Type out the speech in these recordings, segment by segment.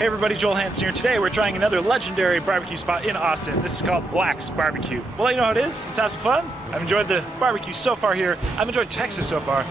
Hey everybody, Joel Hansen here. Today we're trying another legendary barbecue spot in Austin. This is called Black's Barbecue. We'll let you know how it is. Let's have some fun. I've enjoyed the barbecue so far here. I've enjoyed Texas so far.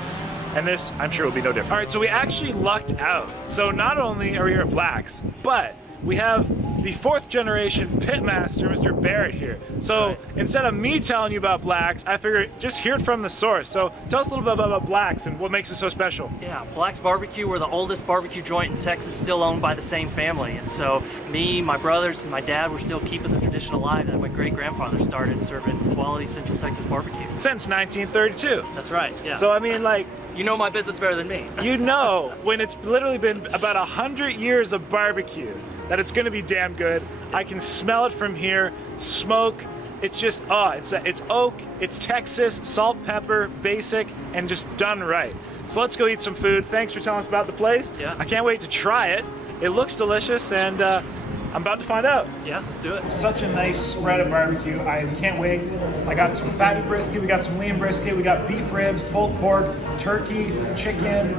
And this, I'm sure, will be no different. All right, so we actually lucked out. So not only are we here at Black's, but we have the 4th generation pitmaster, Mr. Barrett here. So instead of me telling you about Black's, I figured just hear it from the source. So tell us a little bit about Black's and what makes it so special. Yeah, Black's Barbecue, we're the oldest barbecue joint in Texas, still owned by the same family. And so me, my brothers, and my dad, we're still keeping the tradition alive that my great-grandfather started serving quality Central Texas barbecue. Since 1932. That's right, yeah. So I mean, like, you know my business better than me. You know, when it's literally been about 100 years of barbecue, that it's gonna be damn good. I can smell it from here, smoke. It's just, it's oak, it's Texas, salt, pepper, basic, and just done right. So let's go eat some food. Thanks for telling us about the place. Yeah. I can't wait to try it. It looks delicious, and I'm about to find out. Yeah, let's do it. Such a nice spread of barbecue. I can't wait. I got some fatty brisket, we got some lean brisket, we got beef ribs, pulled pork, turkey, chicken,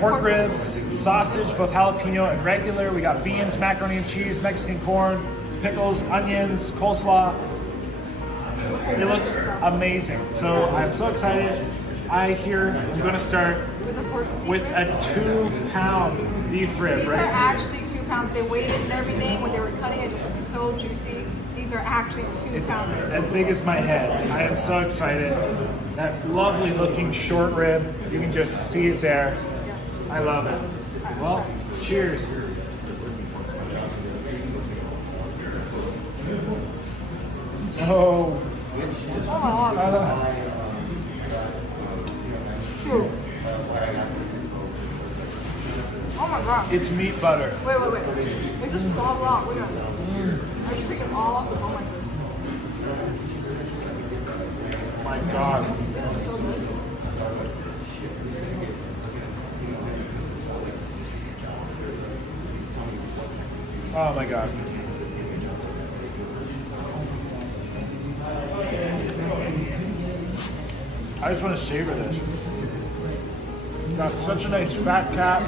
pork ribs, sausage, both jalapeno and regular. We got beans, macaroni and cheese, Mexican corn, pickles, onions, coleslaw. It looks amazing. So I'm so excited. I'm going to start with a 2-pound beef rib, These right? are actually 2 pounds. They weighed it and everything. When they were cutting it, just looked so juicy. These are actually 2 pounds. As big as my head. I am so excited. That lovely looking short rib. You can just see it there. Yes. I love it. Well, cheers. Oh. Oh my God. Oh my God. It's meat butter. Wait. It's just all raw. Look at it. I just take it all off the bone like this. My God. This is so good. Oh my God. I just want to savor this. It's got such a nice fat cap.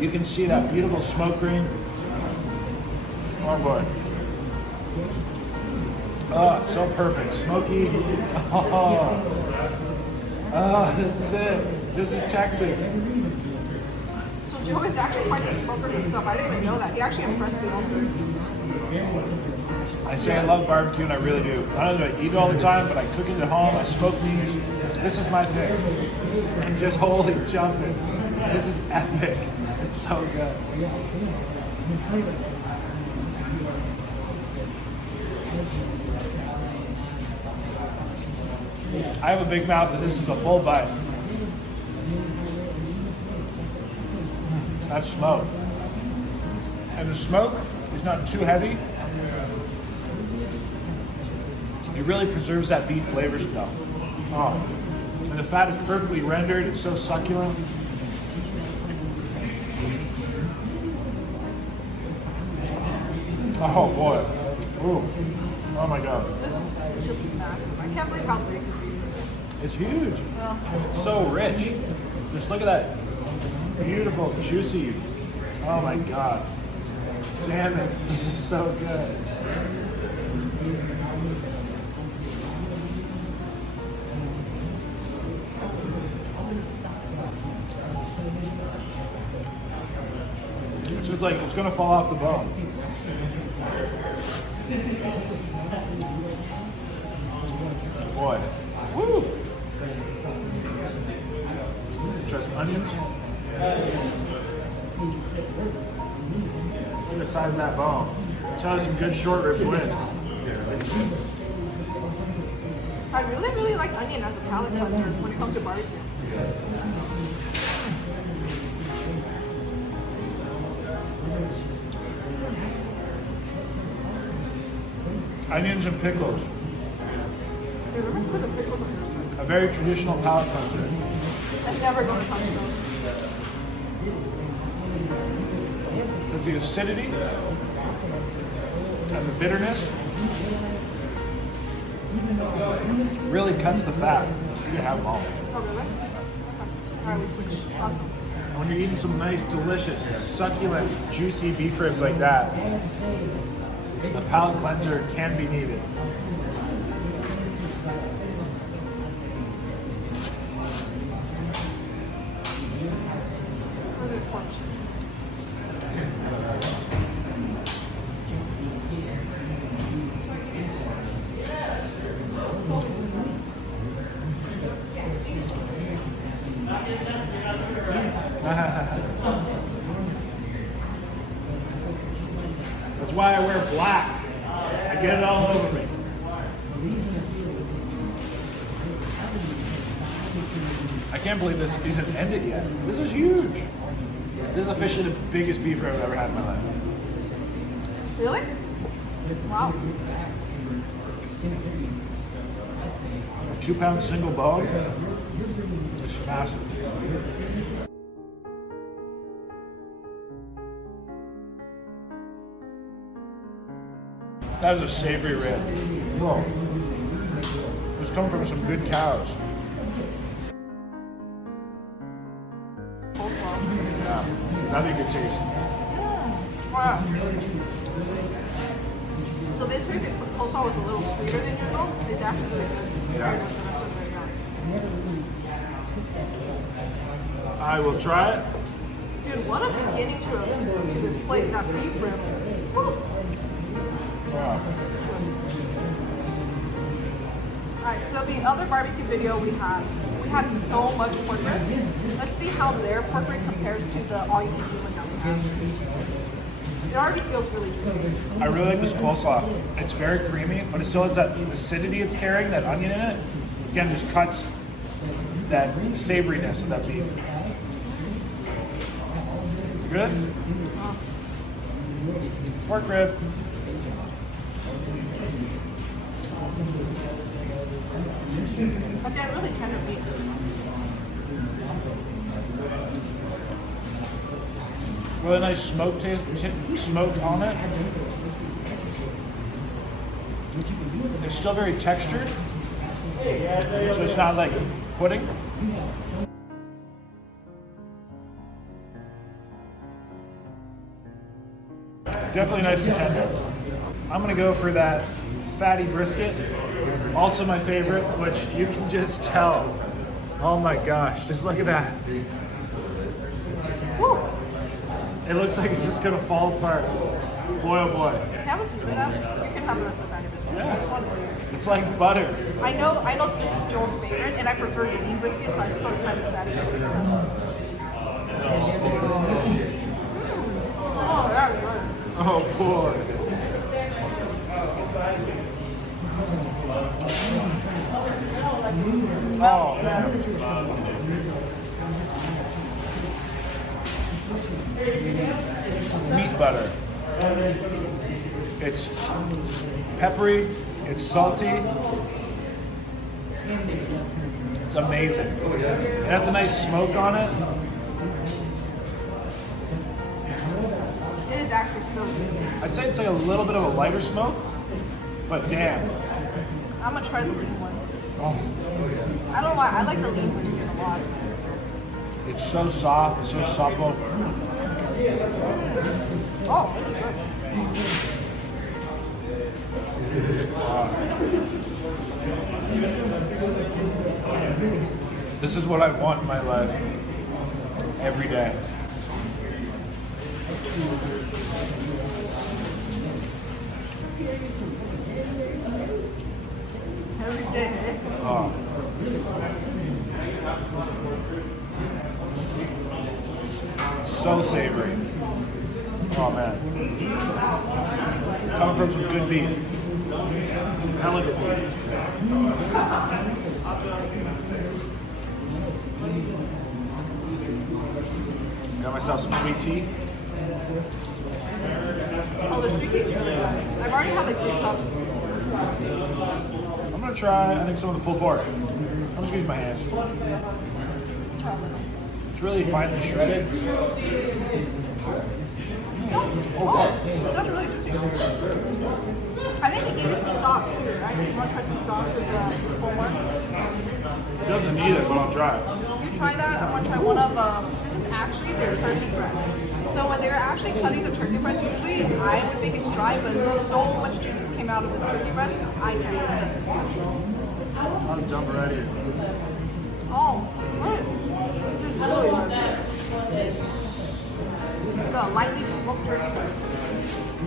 You can see that beautiful smoke green. Oh boy. Oh, so perfect. Smoky. Oh, this is it. This is Texas. So Joe is actually quite the smoker himself. I didn't even know that. He actually impressed me also. I say I love barbecue, and I really do. Not only do I eat it all the time, but I cook it at home, I smoke these. This is my thing. And just holy jumping. This is epic. It's so good. I have a big mouth, but this is a full bite. That's smoke. And the smoke is not too heavy. It really preserves that beef flavor still. Oh. And the fat is perfectly rendered. It's so succulent. Oh boy. Ooh. Oh my God. This is just massive. I can't believe how big the beef is. It's huge. And it's so rich. Just look at that beautiful, juicy. Oh my God. Damn it. This is so good. It's just like it's gonna fall off the bone. Boy. Woo! Try some onions. Look at the size of that bone. That's how some good short ribs win. I really like onion as a palate cleanser when it comes to barbecue. Onions and pickles. Hey, let me put the pickles on your side. A very traditional palate cleanser. I'm never going to touch those. Because the acidity and the bitterness really cuts the fat. You can have them all. Oh, really? Okay. All right, we switch. Awesome. When you're eating some nice, delicious, succulent, juicy beef ribs like that, a palate cleanser can be needed. That's why I wear black. I get it all over me. I can't believe this isn't ended yet. This is huge. This is officially the biggest beef rib I've ever had in my life. Really? Wow. A 2-pound single bone. It's massive. That is a savory rib. Whoa. It's coming from some good cows. Yeah, that'd be a good taste. Wow. So they say that coleslaw was a little sweeter than usual. It's actually really good. Yeah. I will try it. Dude, what a beginning to this plate. That beef rib. Woo. Wow. Alright, so the other barbecue video we had so much pork ribs. Let's see how their pork rib compares to the all-you-can-eat one that we have. It already feels really good. I really like this coleslaw. It's very creamy, but it still has that acidity it's carrying, that onion in it. Again, just cuts that savoriness of that beef. Is it good? Pork rib. But they're really tender meat. Really nice smoke smoke on it. It's still very textured, so it's not like pudding. Definitely nice and tender. I'm gonna go for that fatty brisket. Also my favorite, which you can just tell. Oh my gosh, just look at that. Woo. It looks like it's just gonna fall apart. Boy, oh boy. Have a piece of that. You can have the rest of the fatty brisket. Yeah. This one for you. It's like butter. I know this is Joel's favorite, and I prefer the lean brisket, so I just want to try this fatty brisket. Oh, that's good. Oh boy. Oh man. Meat butter. It's peppery, it's salty. It's amazing. It has a nice smoke on it. It is actually so good. I'd say it's like a little bit of a lighter smoke, but damn. I'm gonna try the lean one. Oh, I don't know why, I like the lean brisket a lot. it's so soft, it's so supple. Oh, this is good. This is what I want in my life every day. Every day, eh? Oh. So savory. Oh man. Coming from some good beef. Hella good beef. Got myself some sweet tea. Oh, the sweet tea is really good. I've already had like 3 cups. I'm gonna try, I think, some of the pulled pork. I'm just using my hands. It's really finely shredded. Oh, that's really juicy. I think they gave you some sauce too, right? You want to try some sauce with the pulled pork? It doesn't need it, but I'll try it. You try that. I want to try one of, this is actually actually their turkey breast. So when they're actually cutting the turkey breast, usually I would think it's dry, but so much juices came out of this turkey breast, I can't believe it. I'm done already. Oh, good. It's a lightly smoked turkey breast.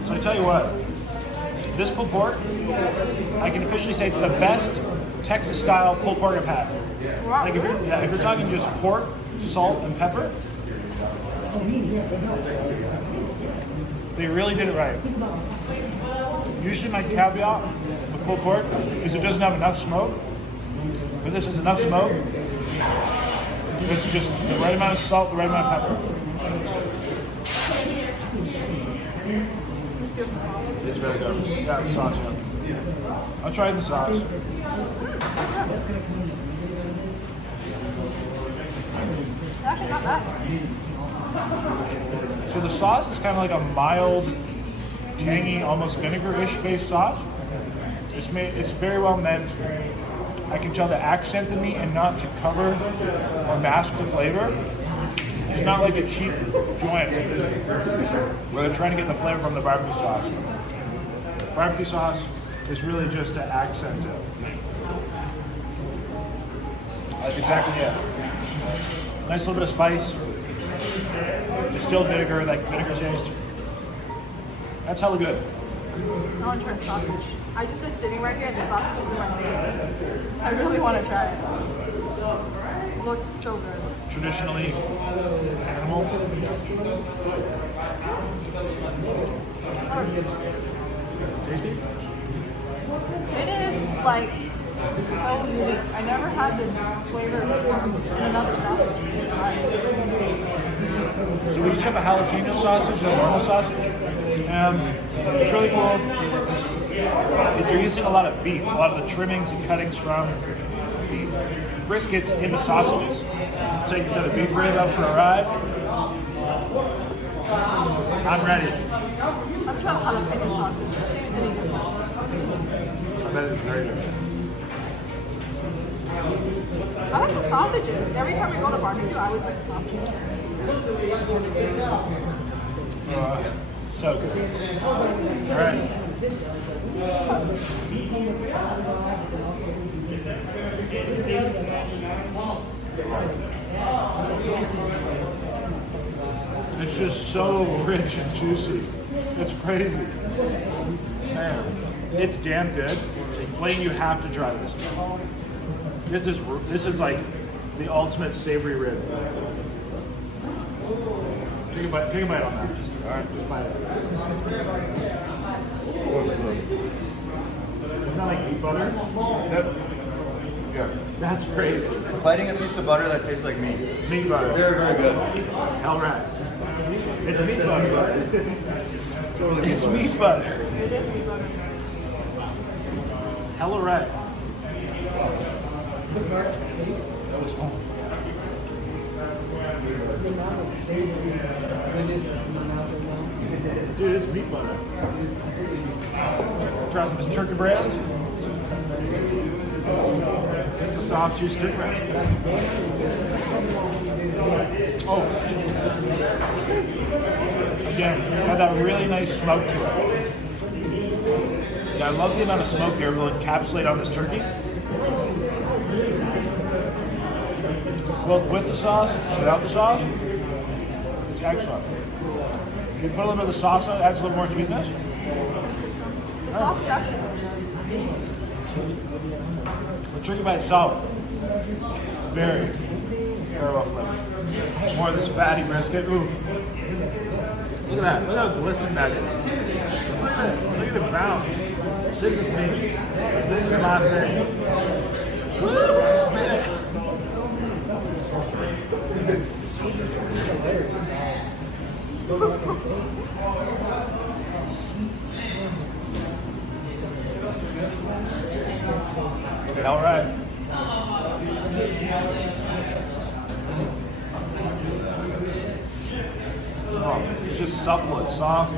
So I tell you what, this pulled pork, I can officially say it's the best Texas-style pulled pork I've had. Wow. Like if you're talking just pork, salt, and pepper, they really did it right. Usually my caveat with pulled pork is it doesn't have enough smoke, but this is enough smoke. This is just the right amount of salt, the right amount of pepper. It's very good. Yeah, the sauce. Yeah. I'll try the sauce. Actually, not bad. So the sauce is kind of like a mild, tangy, almost vinegar-ish based sauce. It's very well meant. I can tell the accent in the meat and not to cover or mask the flavor. It's not like a cheap joint where they're trying to get the flavor from the barbecue sauce. Barbecue sauce is really just to accent it. That's exactly it. Nice little bit of spice. Distilled vinegar, like vinegar taste. That's hella good. I want to try sausage. I've just been sitting right here and the sausage is in my face. I really want to try it. It looks so good. Traditionally animal. Tasty? It is like so unique. I never had this flavor in another sausage. So we each have a jalapeno sausage and a normal sausage. What's really cool is they're using a lot of beef, a lot of the trimmings and cuttings from the briskets in the sausages. Take a set of beef rib out for a ride. I'm ready. I'm trying jalapeno sausage. See if it's any. I bet it's very good. I like the sausages. Every time we go to barbecue, I always like the sausages. So good. All right. It's just so rich and juicy. It's crazy. Man, it's damn good. Blaine, you have to try this. This is like the ultimate savory rib. Take a bite on that. Just bite it. Isn't that like meat butter? Yep. Yeah. That's crazy. It's biting a piece of butter that tastes like meat. Meat butter. Very, very good. Hell right. It's meat butter. Totally It's meat butter. It is meat butter. Hella right. Dude, it's meat butter. Try some of this turkey breast. It's a soft, juicy turkey breast. Oh. Again, got that really nice smoke to it. Yeah, I love the amount of smoke they're able to encapsulate on this turkey. Both with the sauce and without the sauce, it's excellent. You put a little bit of the sauce on it, adds a little more sweetness. The sauce is actually The turkey by itself, very well flavored. More of this fatty brisket. Ooh. Look at that. Look how glistening that is. Look at it. Look at the bounce. This is me. This is my thing. Woo! Man. All right. Oh, it's just supple, it's soft.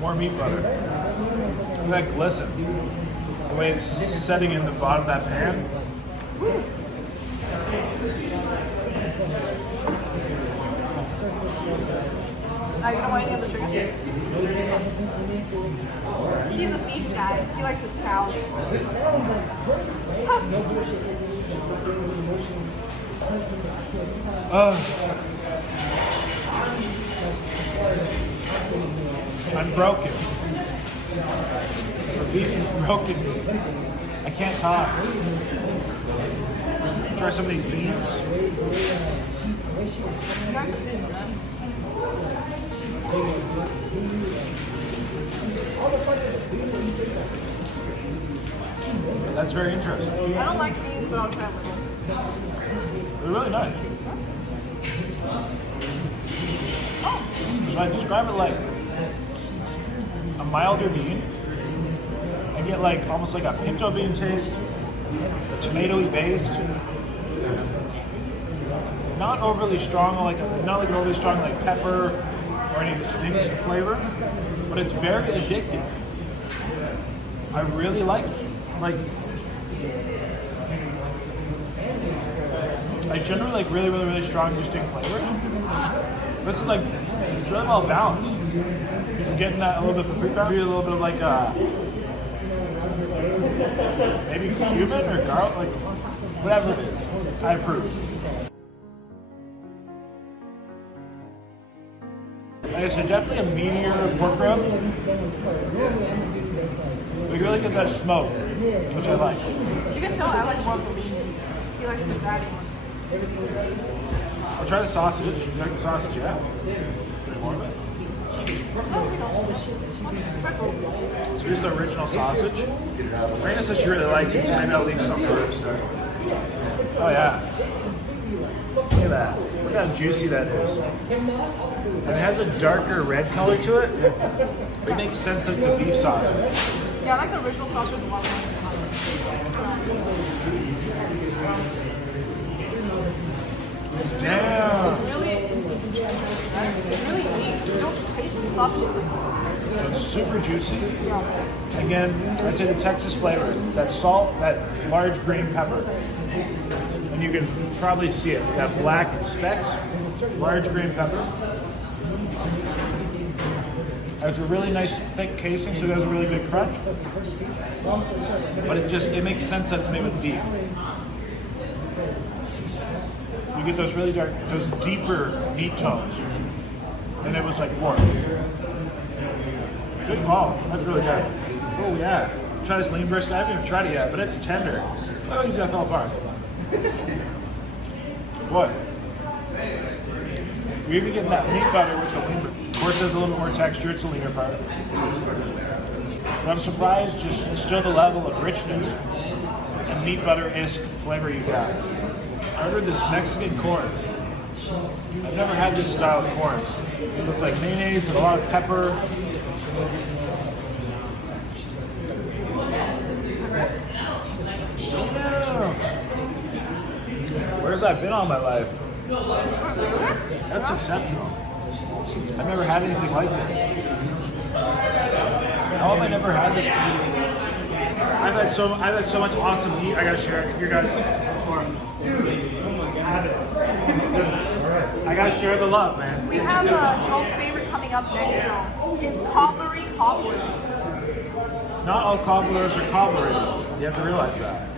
More meat butter. Look at that glisten. The way it's setting in the bottom of that pan. You don't want any of the chicken? He's a beef guy. He likes his cows. I'm broken. The beef is broken. I can't talk. Try some of these beans. That's very interesting. I don't like beans, but I'll try them. They're really nice. So I describe it like a milder bean. I get like almost like a pinto bean taste, a tomatoey based. Not overly strong, not like overly strong like pepper or any distinct flavor, but it's very addictive. I really like it. Like, I generally like really strong, distinct flavors. This is like, it's really well balanced. I'm getting that a little bit of paprika, maybe a little bit of like maybe cumin or garlic, like whatever it is. I approve. Like I said, definitely a meatier pork rib. We really get that smoke, which I like. You can tell I like more of the beans. He likes the fatty ones. I'll try the sausage. You like the sausage, yeah? Any more of it? So here's the original sausage. Raina says she really likes it, so maybe I'll leave some for her to start. Oh yeah. Look at that. Look how juicy that is. And it has a darker red color to it. It makes sense that it's a beef sausage. Yeah, I like the original sausage a lot. Damn. It's really neat. You don't taste the sausages. So it's super juicy. Yeah. Again, I'd say the Texas flavors. That salt, that large green pepper. And you can probably see it. That black specks, large green pepper. It's a really nice thick casing, so it has a really good crunch. But it makes sense that it's made with beef. You get those really dark, those deeper meat tones. And it was like pork. Good call. That's really good. Oh yeah. Try this lean brisket. I haven't even tried it yet, but it's tender. Look how easy that fell apart. What? You're even getting that meat butter with the lean brisket. Of course, there's a little bit more texture. It's a leaner part. But I'm surprised just still the level of richness and meat butter-esque flavor you got. I ordered this Mexican corn. I've never had this style of corn. It looks like mayonnaise and a lot of pepper. Damn. Where's that been all my life? That's exceptional. I've never had anything like this. How have I never had this? I've had so much awesome meat. I gotta share it. Here, guys. I gotta share the love, man. We have Joel's favorite coming up next though. His cobblery cobblers. Not all cobblers are cobblery. You have to realize that.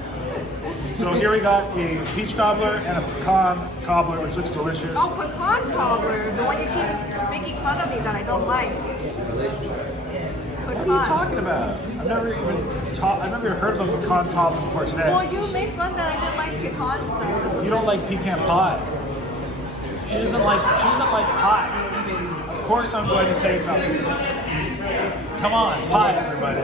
So here we got a peach cobbler and a pecan cobbler, which looks delicious. Oh, pecan cobbler, the one you keep making fun of me that I don't like. What are you talking about? I've never heard of a pecan cobbler before today. Well, you made fun that I didn't like pecan stuff. You don't like pecan pie. She doesn't like pie. Of course I'm going to say something. Come on, pie, everybody.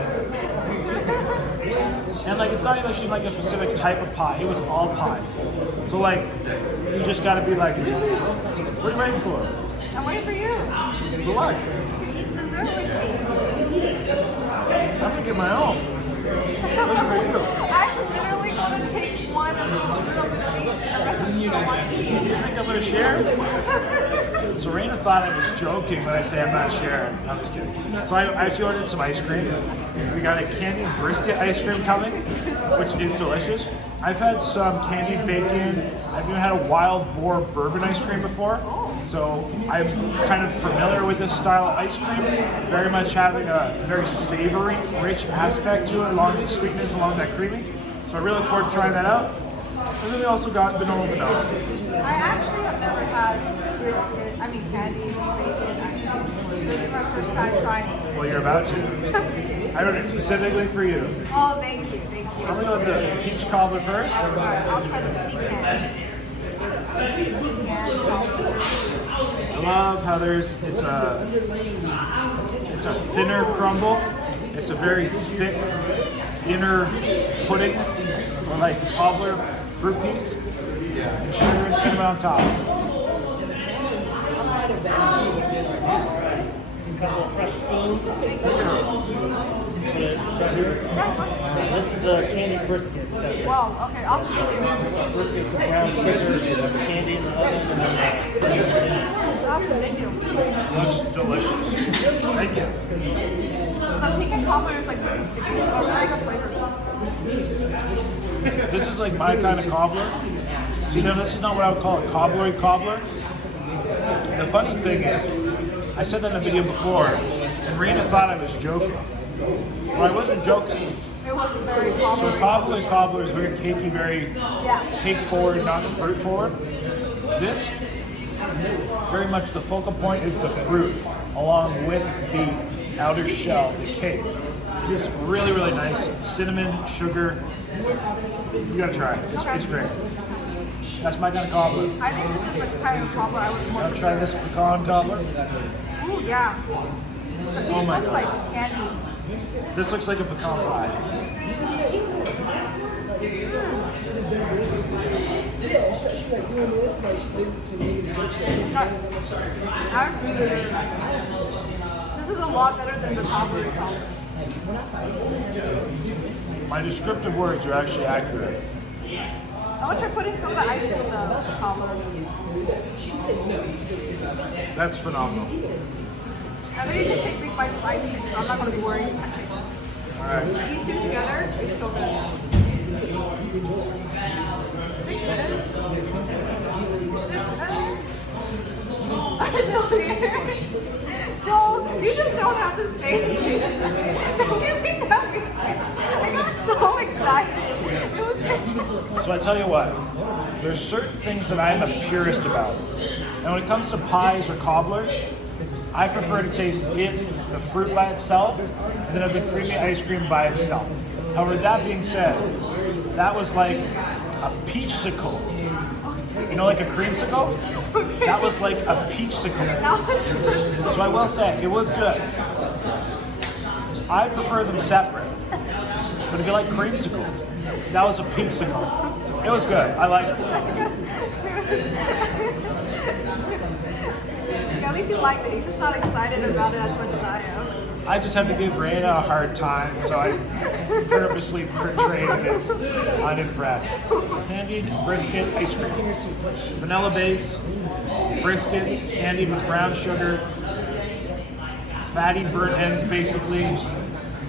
And like, it's not even like she liked a specific type of pie. It was all pies. So like, you just gotta be like, what are you waiting for? I'm waiting for you. For what? To eat dessert with me. I'm gonna get my own. Looking for you. I'm literally gonna take one of a little bit of each and the rest of you don't want to eat. You think I'm gonna share? Serena thought thought I was joking when I say I'm not sharing. I'm just kidding. So I actually ordered some ice cream. We got a candied brisket ice cream coming, which is delicious. I've had some candied bacon. I've even had a wild boar bourbon ice cream before. So I'm kind of familiar with this style of ice cream. Very much having a very savory, rich aspect to it, along with the sweetness, along with that creamy. So I really look forward to trying that out. And then we also got the normal vanilla. I actually have never had candy bacon ice cream. So this is my first time trying it. Well, you're about to. I ordered it specifically for you. Oh, thank you, thank you. I'm gonna go with the peach cobbler first. Alright, I'll try the pecan. Pecan cobbler. I love how it's a thinner crumble. It's a very thick inner pudding, or like cobbler fruit piece, and sugar and cinnamon on top. Fresh spoons. This is the candy brisket. Wow, okay, I'll just take it. Briskets, brown sugar, candy in the oven, and Thank you. Looks delicious. Thank you. The pecan cobbler is like really sticky, but really good flavor. This is like my kind of cobbler. See, now this is not what I would call a cobbler. The funny thing is, I said that in a video before, and Rena thought I was joking. Well, I wasn't joking. It was very So cobbler is very cakey, very cake forward, not fruit forward. This, very much the focal point is the fruit, along with the outer shell, the cake. Just really, really nice. Cinnamon, sugar. You gotta try it. It's great. That's my kind of cobbler. I think this is the kind of cobbler I would want I'll to try this pecan cobbler. Ooh, yeah. The peach my looks God. like candy. This looks like a pecan pie. I agree with it. This is a lot better than the cobbler. My descriptive words are actually accurate. I want to try putting some of the ice cream in the cobbler. That's phenomenal. I know you can take big bites of ice cream, so I'm not going to be worried. All right. These two together is so good. Joel, you just don't have to say this. Don't give me that. I got so excited. So I tell you what, there's certain things that I'm a purist about. And when it comes to pies or cobblers, I prefer to taste the fruit by itself instead of the creamy ice cream by itself. However, that being said, that was like a peachsicle. You know, like a creamsicle? That was like a peachsicle. So I will say, it was good. I prefer them separate. But if you like creamsicles, that was a peachsicle. It was good. I liked it. Yeah, at least you liked it. He's just not excited about it as much as I am. I just have to give Raina a hard time, so I purposely portrayed it as unimpressed. Candied brisket ice cream. Vanilla base, brisket, candied with brown sugar, fatty burnt ends basically. Wait, so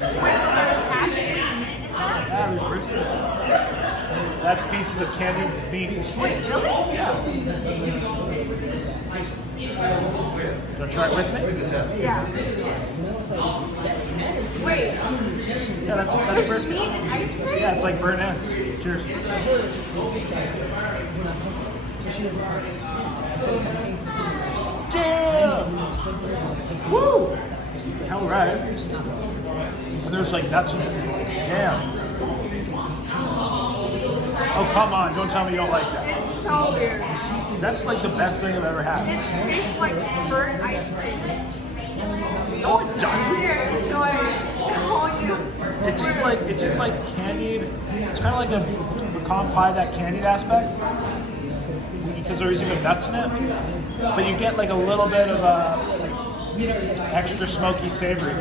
there's actually meat in that? Yeah, there's brisket. That's pieces of candied meat. Wait, really? Yeah. You want to try it with me? Yeah. Wait, Yeah, that's there's brisket. meat and ice cream? Yeah, it's like burnt ends. Cheers. Damn! Woo! Hell right. And there's like nuts in it. Damn. Oh, come on. Don't tell me you don't like that. It's so weird. That's like the best thing I've ever had. It tastes like burnt ice cream. No, it doesn't. Here, enjoy it. Oh, you. It tastes like candied. It's kind of like a pecan pie, that candied aspect, because there's even nuts in it. But you get like a little bit of extra smoky savory.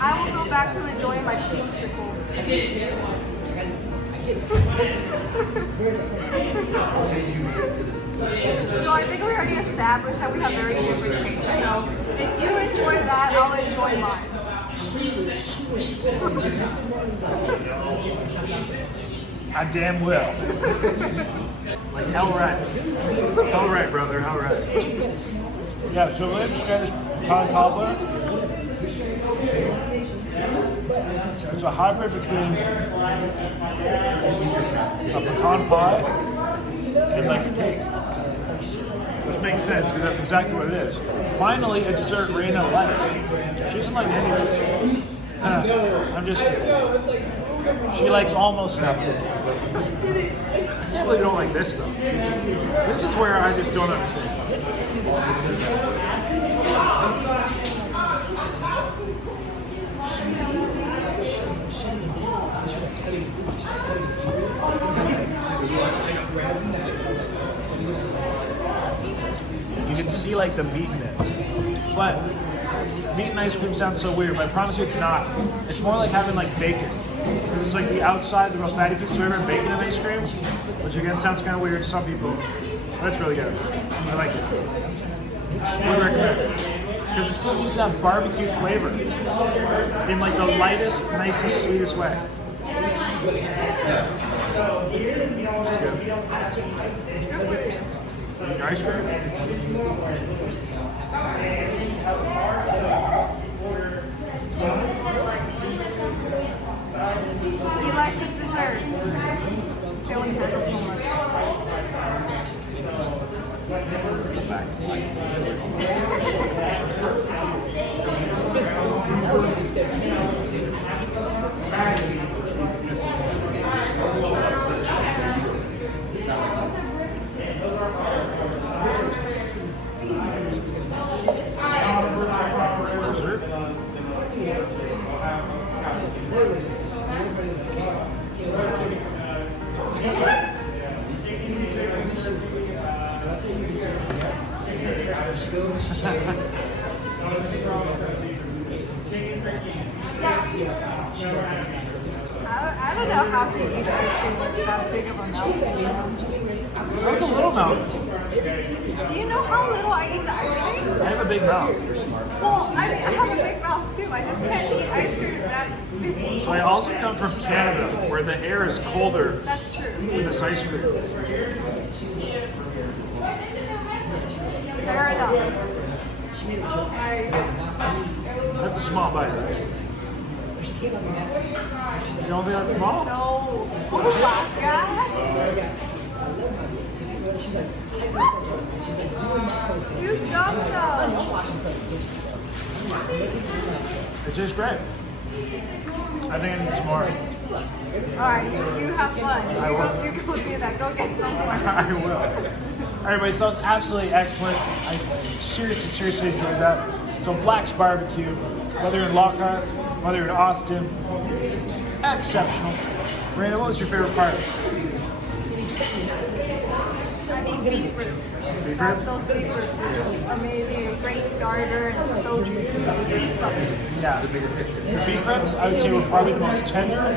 I will go back to enjoying my creamsicle. So I think we already established that we have very different tastes. So if you enjoy that, I'll enjoy mine. I damn will. Like hell right. Hell right, brother. Hell right. Yeah, so we're just try this pecan cobbler. It's a hybrid between a pecan pie and like a cake. Which makes sense because that's exactly what it is. Finally, a dessert Raina likes. She doesn't like any of it. I'm just kidding. She likes almost nothing. I can't believe you don't like this though. This is where I just don't understand. You can see like the meat in it. But meat and ice cream sounds so weird, but I promise you it's not. It's more like having like bacon. Because it's like the outside, the real fatty piece of flavor and bacon and ice cream, which again sounds kind of weird to some people. But it's really good. I like it. Would recommend it. Because it still uses that barbecue flavor in like the lightest, nicest, sweetest way. It's good. Your ice cream? He likes his desserts. Can only handle so much. I don't know how to eat ice cream with that big of a mouth. That was a little mouth. Do you know how little I eat the ice cream? I have a big mouth. Well, I mean, I have a big mouth too. I just can't eat ice cream that big. So I also come from Canada, where the air is colder That's true. than this ice cream. Fair enough. Alright. That's a small bite, right? You don't think that's small? No. Oh my god. You dumped them. It's just great. I think I need some more. Alright, you have fun. I will. You go do that. Go get some more. I will. All right, everybody, so that was absolutely excellent. I seriously enjoyed that. So Black's Barbecue, whether you're in Lockhart, whether you're in Austin, exceptional. Raina, what was your favorite part? I mean, beef ribs. Those beef ribs are just amazing. A great starter and so juicy. Yeah, the beef ribs, I would say, were probably the most tender,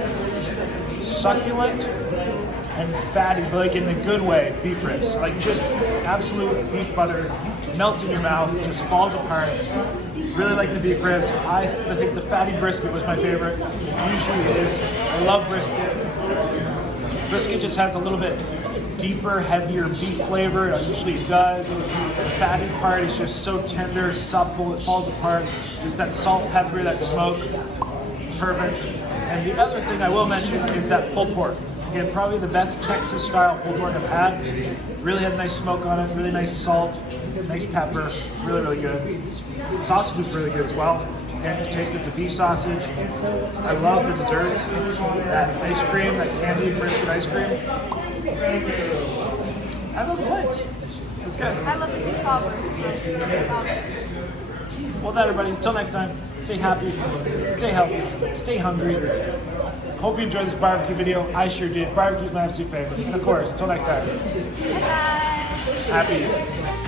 succulent, and fatty, but like in the good way, beef ribs. Like just absolute beef butter, melts in your mouth, just falls apart. Really like the beef ribs. I think the fatty brisket was my favorite. Usually it is. I love brisket. Brisket just has a little bit deeper, heavier beef flavor. It usually does. The fatty part is just so tender, supple, it falls apart. Just that salt, pepper, that smoke. Perfect. And the other thing I will mention is that pulled pork. Again, probably the best Texas style pulled pork I've had. Really had nice smoke on it, really nice salt, nice pepper, really good. Sausage was really good as well. Again, you taste it's a beef sausage. I love the desserts. That ice cream, that candy brisket ice cream. I love the lights. It's good. I love the beef cobbler. Well, that everybody. Until next time, stay happy, stay healthy, stay hungry. Hope you enjoyed this barbecue video. I sure did. Barbecue's my absolute favorite. And of course, until next time. Bye. Happy eating.